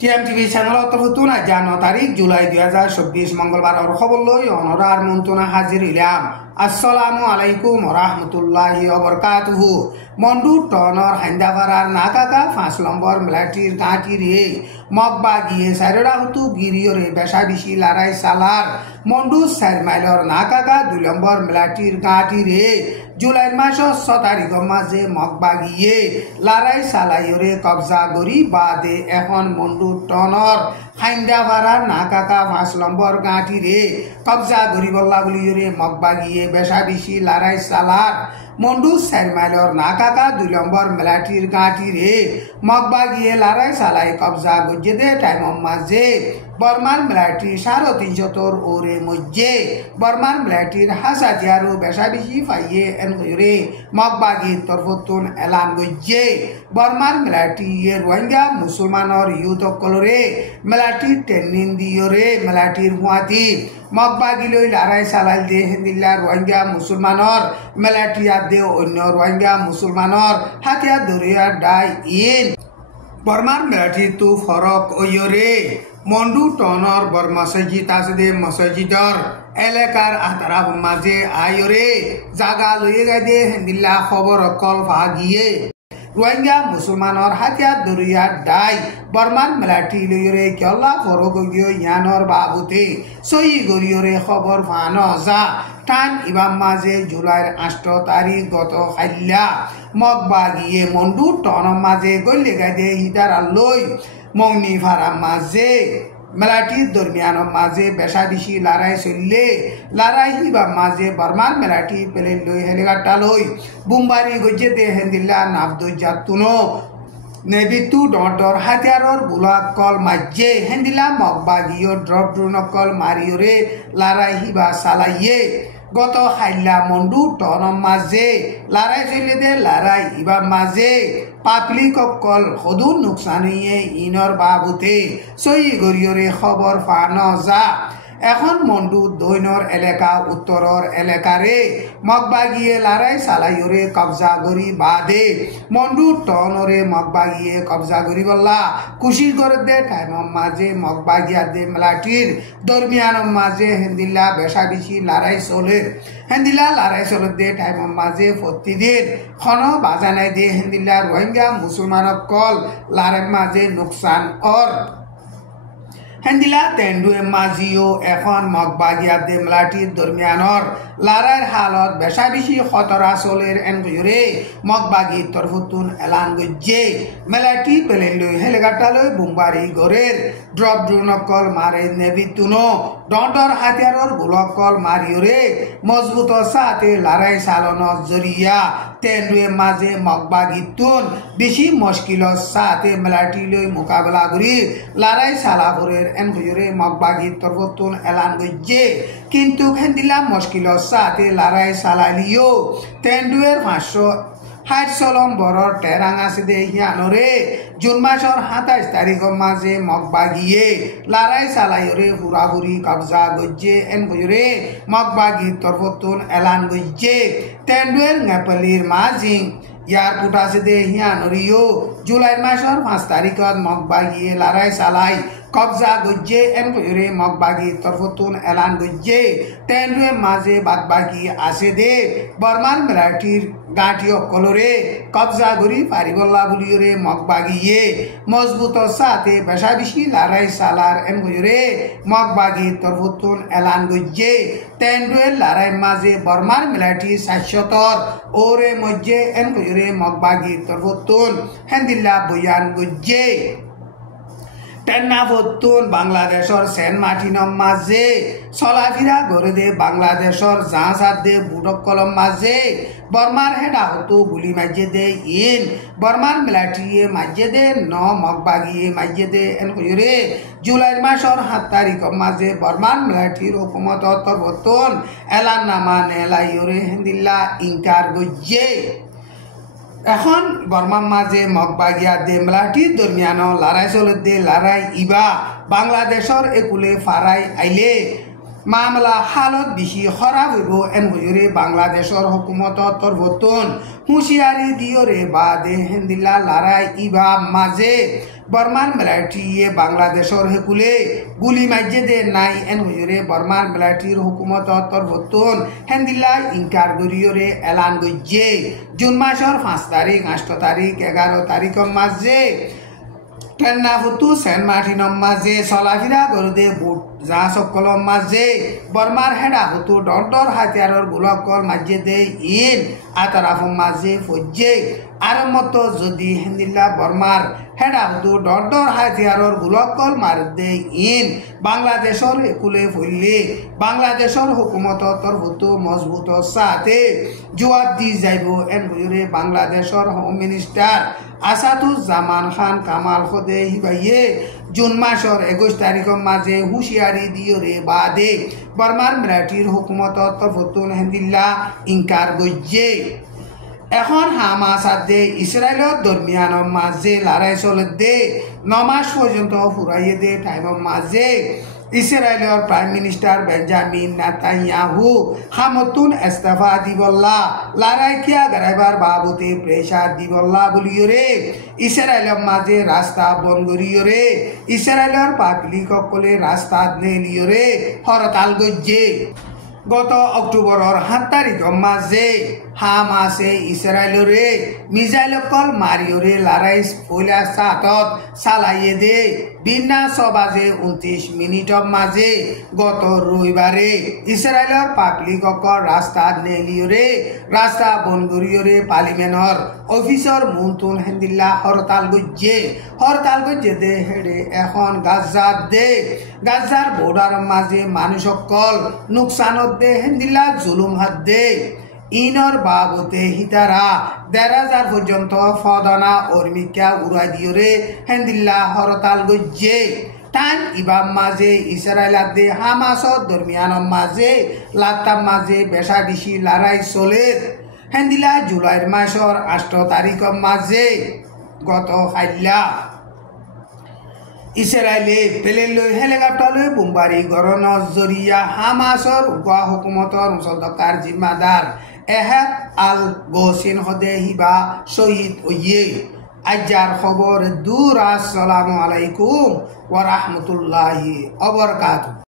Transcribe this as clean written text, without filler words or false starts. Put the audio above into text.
টিএমটিভি channel অতফুতুন আজ 9 তারিখ জুলাই 2024 মঙ্গলবার খবর লই অনরার মন্তুনা হাজির ইলাম। আসসালামু আলাইকুম রাহমাতুল্লাহি ওয়া বারাকাতুহু। মন্ডু টনর হাইন্দাভারার নাকাকা 5 নম্বর মিলাটির গাঁটির মগবা গিয়ে সাইরা হতু গিরিয়রে বেশা বেশি লড়াই সালার মন্ডু 4 মাইলর নাকাকা 2 নম্বর মিলাটির গাঁটির জুলাই মাস 6 তারিখ মাঝে মগবা গিয়ে লড়াই সালাইরে কবজা করি বাদে এখন মন্ডু টনর হাইন্দাভারার নাকাকা 5 নম্বর গাঁটির কবজা করি বল্লা বলিরে মগবা গিয়ে বেশা বেশি লড়াই সালার মন্ডু 4 মাইলর নাকাকা 2 নম্বর মিলাটির গাঁটির মগবা গিয়ে লড়াই সালাই কবজা গজ্জে দে টাইম মাঝে বর্মার মিলাটি 350 ওরে মধ্যে বর্মার মিলাটির হাসাতিয়ারও বেশা বেশি পাইয়ে এনরে মগবাগি তরফতুন এলান গজ্জে বর্মার মিলাটি রোহিঙ্গা মুসলমানর ইউথ কলরে মিলাটি ট্রেনিং দিয়রে মিলাটির গুয়াতি মগবাগি লই লড়াই সালাল দে হিন্দিল্লা রোহিঙ্গা মুসলমানর মিলাটি দে অন্য রোহিঙ্গা মুসলমানর হাতিয়ার দরিয়ার ডাই ইন বর্মার মিলাটি তু ফরক ওয়রে মন্ডু টনর বর মসজিদ আছে মসজিদর এলাকার আতরাব মাঝে আয়রে জাগা লইয়ে গাদে হিন্দিল্লা খবর অকল ভাগিয়ে রোহিঙ্গা মুসলমানর হাতিয়ার দরিয়ার ডাই বর্মান মিলাটি লইরে কেলা ফরগিয়ে ইয়ানর বাবুতে সই গরিয়রে খবর ফানো যা টান ইবাম মাঝে জুলাইর 8 তারিখ গত হাইল্লা মগবা গিয়ে মন্ডু টন মাঝে গল্লে গাদে হিদার লই মংনি ফারা মাঝে মেলাটির দরমিয়ান মাঝে বেশা বেশি লড়াই চললে লড়াই হিবা মাঝে বর্মান মেলাটি পেলে লই হেলিকপ্টার লই বুমবারি গজ্জে দে হেন্দিল্লা নাবদো জাতুনো নেবিতু ডর হাতিয়ারর বুলা কল মাঝে হেন্দিলা মগবা গিয়ে ড্রপ ড্রোন কল মারিয়রে লড়াই হিবা চালাইয়ে গত হাইলা মন্ডু টন মাঝে লড়াই চলে দে লড়াই ইবা মাঝে পাবলিক কল সদু নোকসানিয়ে ইনর বাবুতে সই গরিয়রে খবর ফানো যা এখন মন্ডু দৈনর এলাকা উত্তরর এলাকারে মগবাগিয়ে লড়াই সালাইরে কবজা করি বাদে মন্ডু টনরে মগবাগিয়ে কবজা করি বললা খুশি করে দে টাইম মাঝে মগবাগিয়া দে মেলাটির দরমিয়ান মাঝে হেন্দিল্লা বেশা বেশি লড়াই চলে হেন্দিল্লা লড়াই চলে দে টাইম মাঝে প্রতিদিন খন বাজানাই দে হেন্দিল্লা রোহিঙ্গা মুসলমান কল লড়াই মাঝে নোকসান অর হেন্দিলা তেন্ডুয়ে মাঝিও এখন মগবাগিয়া দে মেলাটির দরমিয়ানর লড়াইয়ের হালত বেশা বেশি খতরা চলের এনরে মগবাগি তরফতুন এলান গজ্জে মেলাটি পেলে লই হেলিকপ্টার লই বুমবারি গড়ের ড্রপ ড্রোন কল মারে নেবিতুনো ডর হাতিয়ারর গোলক কল মারিয়রে মজবুত সাথে লড়াই চালনৰ জরিয়া তেন্ডুয়ে মাঝে মগবাগি তুন বেশি মুশকিলত সাথে মেলাটি লই মোকাবেলা করি লড়াই চালাবরের এনরে মগবাগি তরফতুন এলান গজ্জে কিন্তু হেন্দিলা মুশকিলত সাথে লড়াই চালালিও তেন্ডুয়ের 560 নম্বরর টেরাং আছে দে হিয়ানরে জুন মাসর 27 তারিখ মাঝে মগবাগিয়ে লড়াই চালাইরে হুরাহুরি কবজা গজ্জে এনরে মগবাগি তরফতুন এলান গজ্জে তেন্ডুয়ের নেপালির মাঝিং এয়ারপোর্ট আছে দে হিয়ানরিও জুলাই মাসর 5 তারিখত মগবাগিয়ে লড়াই চালাই কবজা গজ্জে এনরে মগবাগি তরফতুন এলান গজ্জে তেন্ডুয়ে মাঝে বাদবাকি আছে দে বর্মান মিলাটির গাঁটিও কলরে কবজা করি পারিবল্লা বলিরে মগবাগিয়ে মজবুত সাথে বেশা বেশি লড়াই চালার এনরে মগবাগি তরফতুন এলান গজ্জে তেন্ডুয়ের লড়াই মাঝে বর্মান মিলাটি 700 ওরে মধ্যে এনরে মগবাগি তরফতুন হেন্দিল্লা বয়ান গজ্জে টেন্নাফতুন বাংলাদেশর সেন্ট মার্টিনম মাঝে চলাফিরা করে দে বাংলাদেশর জাহাজ দে বুটক কলম মাঝে বর্মার হেডা হতো গুলি মাঝে দে ইন বর্মার মিলাটিয়ে মাঝে দে ন মগবাগিয়ে মাঝে দে এনরে জুলাই মাসর 7 তারিখ মাঝে বর্মার মিলাটির হুকুমত তরফতুন এলান নামা নেলাইরে হেন্দিল্লা ইনকার গজ্জে এখন বর্মার মাঝে মগবাগিয়া দে মেলাটির দরমিয়ান লড়াই চলে দে লড়াই ইবা বাংলাদেশর একুলে ফারাই আইলে মামলা হালত বেশি খরাব হইব এনরে বাংলাদেশর হুকুমত তরফতুন হুঁশিয়ারি দিয়রে বাদে হেন্দিল্লা লড়াই ইবা মাঝে বর্মার মিলিটারিয়ে বাংলাদেশর হেকুলে গুলি মাইজে দে নাই এন হুজুরে বর্মার মিলিটারির হুকুমত তরফতুন হেন্দিল্লা ইনকার গরিয়রে এলান গজ্জে জুন মাসর 5 তারিখ 8 তারিখ 11 তারিখর মাঝে ট্রেনা ফুটু সেন্ট মার্টিনর মাঝে চলাফিরা গরুদে বুট যা সকলর মাঝে বর্মার হেডা ফুটু ডর হাতিয়ারর গোলকল মাঝে দে ইন আতরাফর মাঝে ফজ্জে আর মতো যদি হেন্দিল্লা বর্মার হেডা ফুটু ডর হাতিয়ারর গোলকল মার দে ইন বাংলাদেশর একুলে ফইলে বাংলাদেশর হুকুমত তরফতো মজবুত সাথে জবাব দি যাইব এন হুজুরে বাংলাদেশর home minister Asaduzzaman Khan Kamal খোদে হিবাইয়ে June মাসর 21 তারিখের মাঝে হুঁশিয়ারি দিয়রে বাদে বর্মার মিলিটারির হুকুমত তরফতুন হেন্দিল্লা ইনকার গজ্জে এখন হামাস আদে ইসরায়েলের দরমিয়ানের মাঝে লড়াই চলে দে 9 মাস পর্যন্ত ফুরাইয়ে দে টাইমের মাঝে ইসরায়েলের প্রাইম মিনিস্টার বেঞ্জামিন নেতানিয়াহু হামতুন ইস্তফা দিবল্লা লড়াই কিয়া গরাইবার বাবতে প্রেসার দিবল্লা বলিয়রে ইসরায়েলের মাঝে রাস্তা বন্ধ করিয়রে ইসরায়েলের পাবলিক সকলে রাস্তা নেলিয়রে হরতাল গজ্জে গত অক্টোবরের 7 তারিখের মাঝে হামাসে ইসরায়েলরে মিসাইলকল মারিয়রে লড়াই পয়লা সাতত চালাইয়ে দে বিনা 6:29 মিনিটের মাঝে গত রবিবারে ইসরায়েলের পাবলিককল রাস্তা নেলিয়রে রাস্তা বন্ধ করিয়রে পার্লিমেন্টর অফিসর মুনতুন হেন্দিল্লা হরতাল গজ্জে দে হেডে এখন গাজার বর্ডার মাঝে মানুষকল নুকসানত দে হেন্দিল্লা জুলুম হাত দে ইনর বাবতে হিতারা 1,500 পর্যন্ত ফদানা অর্মিকা উড়াই দিয়রে হেন্দিল্লা হরতাল গজ্জে টান ইবাম মাঝে ইসরায়েল আদে হামাসর দরমিয়ানের মাঝে লাত্তার মাঝে বেশা বেশি লড়াই চলে হেন্দিল্লা জুলাইর মাসর 8 তারিখের মাঝে গত হাইল্লা ইসরায়েলে পেলেল হেলিকপ্টার বোমবারি গরনের জরিয়া হামাসর উগা হুকুমতর মুসলদকার জিম্মাদার এহেব আল গোসিন হদে হিবা শহীদ হইয়ে আজ্জার খবর দূর। আসসালামু আলাইকুম ওয়া রাহমাতুল্লাহি ওয়া বারাকাতুহু।